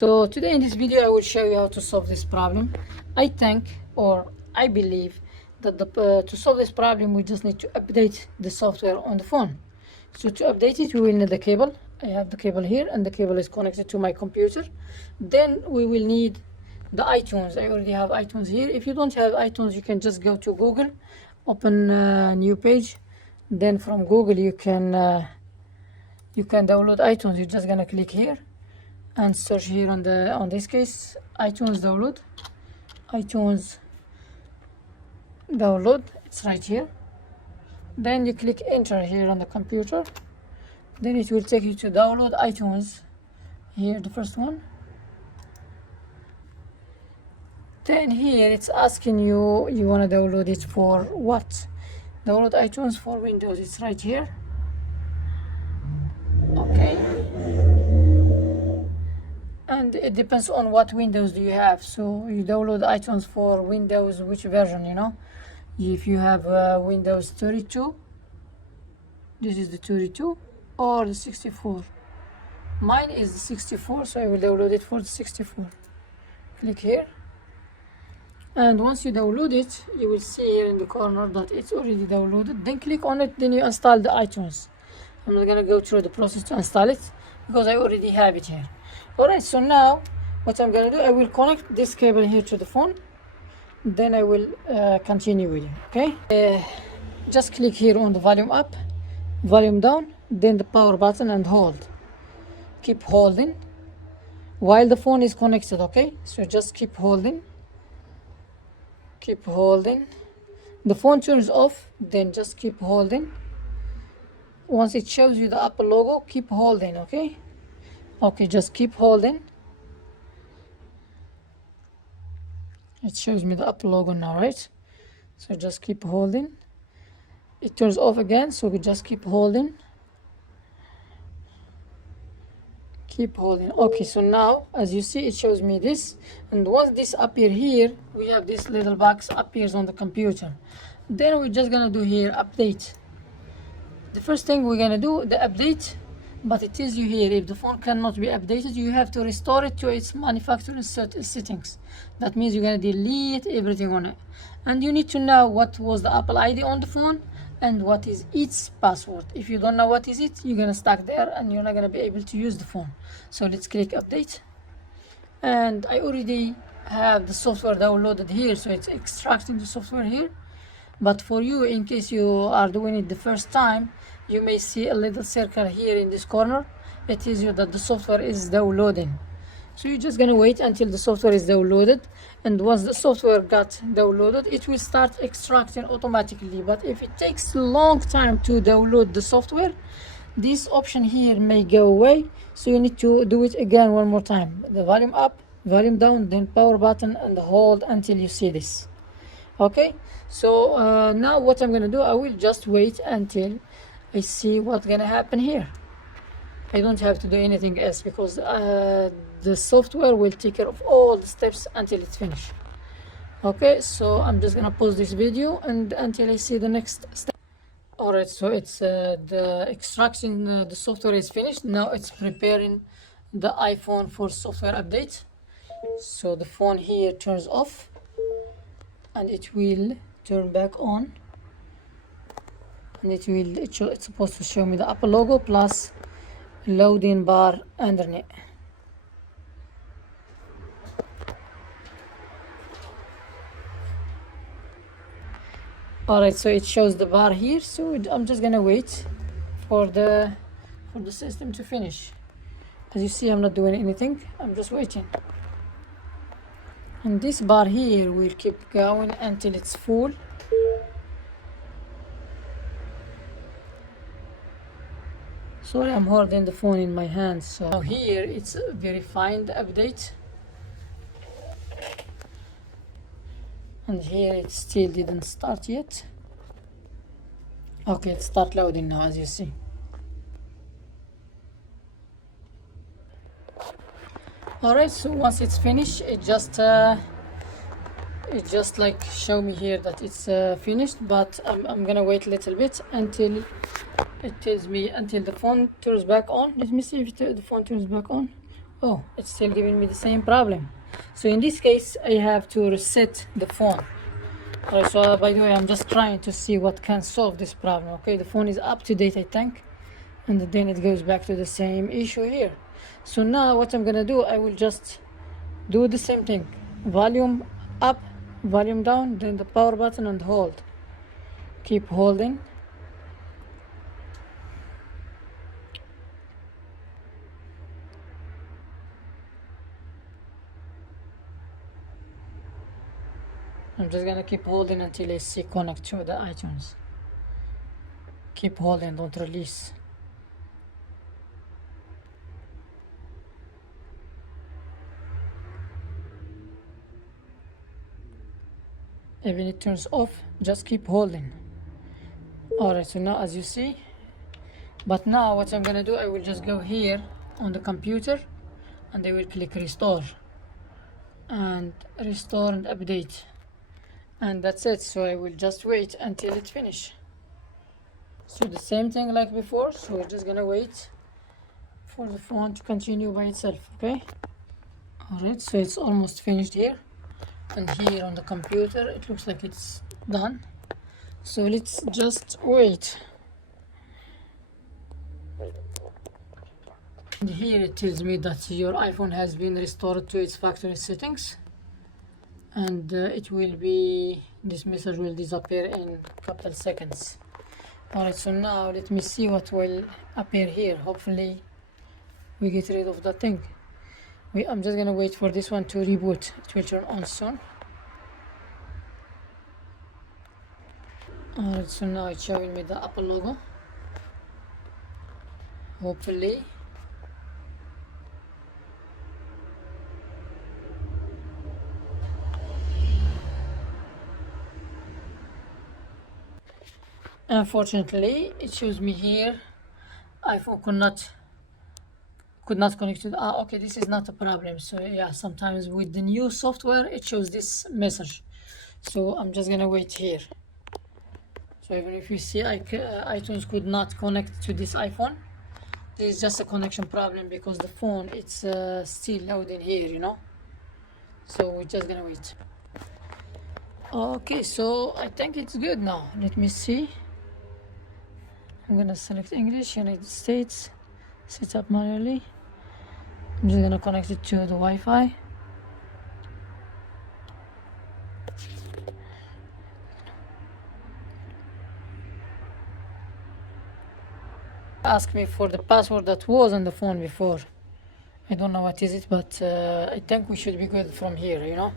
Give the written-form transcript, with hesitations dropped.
So today in this video I will show you how to solve this problem. I think, or I believe, that to solve this problem we just need to update the software on the phone. So to update it we will need the cable. I have the cable here and the cable is connected to my computer. Then we will need the iTunes. I already have iTunes here. If you don't have iTunes, you can just go to Google, open a new page. Then from Google you can download iTunes. You're just gonna click here and search here on this case iTunes download. It's right here. Then you click enter here on the computer. Then it will take you to download iTunes. Here the first one. Then here it's asking you want to download it for what. Download iTunes for Windows. It's right here. Okay, and it depends on what Windows do you have. So you download iTunes for Windows, which version, if you have Windows 32, this is the 32, or the 64. Mine is the 64, so I will download it for the 64. Click here, and once you download it you will see here in the corner that it's already downloaded. Then click on it, then you install the iTunes. I'm not gonna go through the process to install it because I already have it here. Alright, so now what I'm gonna do, I will connect this cable here to the phone. Then I will continue with you. Okay, just click here on the volume up, volume down, then the power button and hold. Keep holding while the phone is connected. Okay, so just keep holding. The phone turns off, then just keep holding. Once it shows you the Apple logo, keep holding. Okay, just keep holding. It shows me the Apple logo now, right? So just keep holding. It turns off again, so we just keep holding. Okay, so now as you see it shows me this, and once this appear here, we have this little box appears on the computer. Then we're just gonna do here update. The first thing we're gonna do the update, but it tells you here if the phone cannot be updated, you have to restore it to its manufacturer settings. That means you're gonna delete everything on it, and you need to know what was the Apple ID on the phone and what is its password. If you don't know what is it, you're gonna stuck there and you're not gonna be able to use the phone. So let's click update, and I already have the software downloaded here, so it's extracting the software here. But for you, in case you are doing it the first time, you may see a little circle here in this corner. It tells you that the software is downloading. So you're just gonna wait until the software is downloaded, and once the software got downloaded, it will start extracting automatically. But if it takes a long time to download the software, this option here may go away, so you need to do it again one more time. The volume up, volume down, then power button and hold until you see this. Okay, so now what I'm gonna do, I will just wait until I see what's gonna happen here. I don't have to do anything else because the software will take care of all the steps until it's finished. Okay, so I'm just gonna pause this video and until I see the next step. Alright, so it's the extraction, the software is finished. Now it's preparing the iPhone for software update. So the phone here turns off and it will turn back on, and it's supposed to show me the Apple logo plus loading bar underneath. Alright, so it shows the bar here, so I'm just gonna wait for the system to finish. As you see, I'm not doing anything, I'm just waiting. And this bar here will keep going until it's full. Sorry, I'm holding the phone in my hand. So now here it's verifying the update, and here it still didn't start yet. Okay, it start loading now, as you see. Alright, so once it's finished, it just like show me here that it's finished, but I'm gonna wait a little bit until it tells me, until the phone turns back on. Let me see if the phone turns back on. Oh, it's still giving me the same problem. So in this case, I have to reset the phone. Alright, so by the way, I'm just trying to see what can solve this problem. Okay, the phone is up to date, I think, and then it goes back to the same issue here. So now what I'm gonna do, I will just do the same thing. Volume up, volume down, then the power button and hold. Keep holding. I'm just gonna keep holding until I see connect to the iTunes. Keep holding, don't release. Even it turns off, just keep holding. Alright, so now as you see, but now what I'm gonna do, I will just go here on the computer and I will click restore and restore and update, and that's it. So I will just wait until it finish. So the same thing like before, so we're just gonna wait for the phone to continue by itself. Okay, alright, so it's almost finished here, and here on the computer it looks like it's done. So let's just wait. And here it tells me that your iPhone has been restored to its factory settings, and it will be, this message will disappear in a couple seconds. Alright, so now let me see what will appear here. Hopefully we get rid of that thing. I'm just gonna wait for this one to reboot. It will turn on soon. Alright, so now it's showing me the Apple logo. Hopefully. Unfortunately, it shows me here iPhone could not connect to the, okay, this is not a problem. So yeah, sometimes with the new software it shows this message. So I'm just gonna wait here. So even if you see iTunes could not connect to this iPhone, this is just a connection problem because the phone it's still loading here, you know. So we're just gonna wait. Okay, so I think it's good now. Let me see. I'm gonna select English, United States, set up manually. I'm just gonna connect it to the Wi-Fi. Ask me for the password that was on the phone before. I don't know what is it, but I think we should be good from here, you know.